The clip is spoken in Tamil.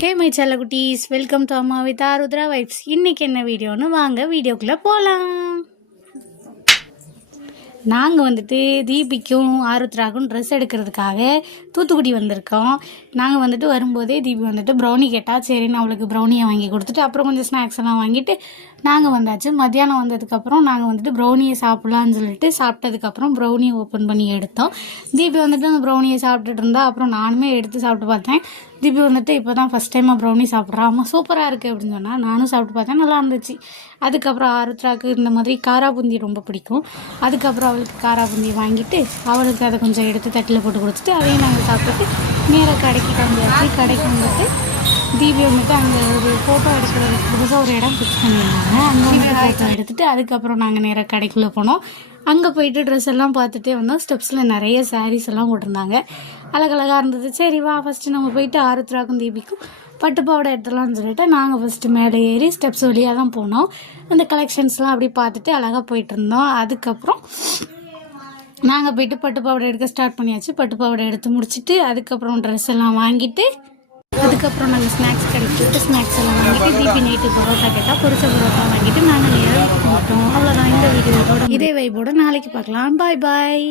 ஹே மை செல்ல குட்டீஸ், வெல்கம் டு அம்மா வித் ஆருத்ரா வைப்ஸ். இன்றைக்கி என்ன வீடியோன்னு வாங்க வீடியோக்குள்ளே போகலாம். நாங்கள் வந்துட்டு தீபிக்கும் ஆருத்ராக்கும் ட்ரெஸ் எடுக்கிறதுக்காக தூத்துக்குடி வந்திருக்கோம். நாங்கள் வந்துட்டு வரும்போதே தீபி வந்துட்டு ப்ரௌனி கேட்டால் சரின்னு அவளுக்கு ப்ரௌனியை வாங்கி கொடுத்துட்டு அப்புறம் கொஞ்சம் ஸ்நாக்ஸ் எல்லாம் வாங்கிட்டு நாங்கள் வந்தாச்சு. மத்தியானம் வந்ததுக்கப்புறம் நாங்கள் வந்துட்டு ப்ரௌனியை சாப்பிட்லான்னு சொல்லிட்டு சாப்பிட்டதுக்கப்புறம் ப்ரௌனியை ஓப்பன் பண்ணி எடுத்தோம். தீபி வந்துட்டு அந்த ப்ரௌனியை சாப்பிட்டுட்டு இருந்தா. அப்புறம் நானுமே எடுத்து சாப்பிட்டு பார்த்தேன். தீபி வந்துட்டு இப்போ தான் ஃபஸ்ட் டைமாக ப்ரௌனி சாப்பிட்றா. அம்மா சூப்பராக இருக்குது அப்படின்னு சொன்னால் நானும் சாப்பிட்டு பார்த்தேன், நல்லா இருந்துச்சு. அதுக்கப்புறம் ஆருத்ராக்கு இந்த மாதிரி காரா பூந்தி ரொம்ப பிடிக்கும். அதுக்கப்புறம் அவளுக்கு காரா பூந்தி வாங்கிட்டு அவளுக்கு அதை கொஞ்சம் எடுத்து தட்டில் போட்டு கொடுத்துட்டு அதையும் நாங்கள் சாப்பிட்டுட்டு நேராக கடைக்கு கிளம்பியாச்சு. கடைக்கு வந்துட்டு தீபி வந்துட்டு அங்கே ஒரு ஃபோட்டோ எடுக்கிறதுக்கு புதுசாக ஒரு இடம் ஃபிக்ஸ் பண்ணியிருந்தாங்க. அங்கே வந்துட்டு ஃபோட்டோ எடுத்துகிட்டு அதுக்கப்புறம் நாங்கள் நேராக கடைக்குள்ளே போனோம். அங்கே போயிட்டு ட்ரெஸ் எல்லாம் பார்த்துட்டே வந்தோம். ஸ்டெப்ஸில் நிறைய சாரீஸ் எல்லாம் போட்டிருந்தாங்க, அழகழகாக இருந்தது. சரி வா ஃபஸ்ட்டு நம்ம போயிட்டு ஆருத்ராக்கும் தீபிக்கும் பட்டுப்பாவோட எடுத்துடலாம்னு சொல்லிட்டு நாங்கள் ஃபஸ்ட்டு மேலே ஏறி ஸ்டெப்ஸ் வழியாக தான் போனோம். அந்த கலெக்ஷன்ஸ்லாம் அப்படி பார்த்துட்டு அழகாக போயிட்டு இருந்தோம். அதுக்கப்புறம் நாங்கள் போயிட்டு பட்டுப்பாவோட எடுக்க ஸ்டார்ட் பண்ணியாச்சு. பட்டுப்பாவோட எடுத்து முடிச்சுட்டு அதுக்கப்புறம் ட்ரெஸ் எல்லாம் வாங்கிட்டு அதுக்கப்புறம் நாங்கள் ஸ்நாக்ஸ் கிடைச்சிட்டு ஸ்நாக்ஸ் எல்லாம் வாங்கிட்டு தீபி நைட்டு பரோட்டா கேட்டால் பொரிச்ச பரோட்டா வாங்கிட்டு நாங்கள் நேரம் போட்டோம். அவ்வளோதான் இந்த வீடியோட. இதே வைபோட நாளைக்கு பார்க்கலாம். பாய் பாய்.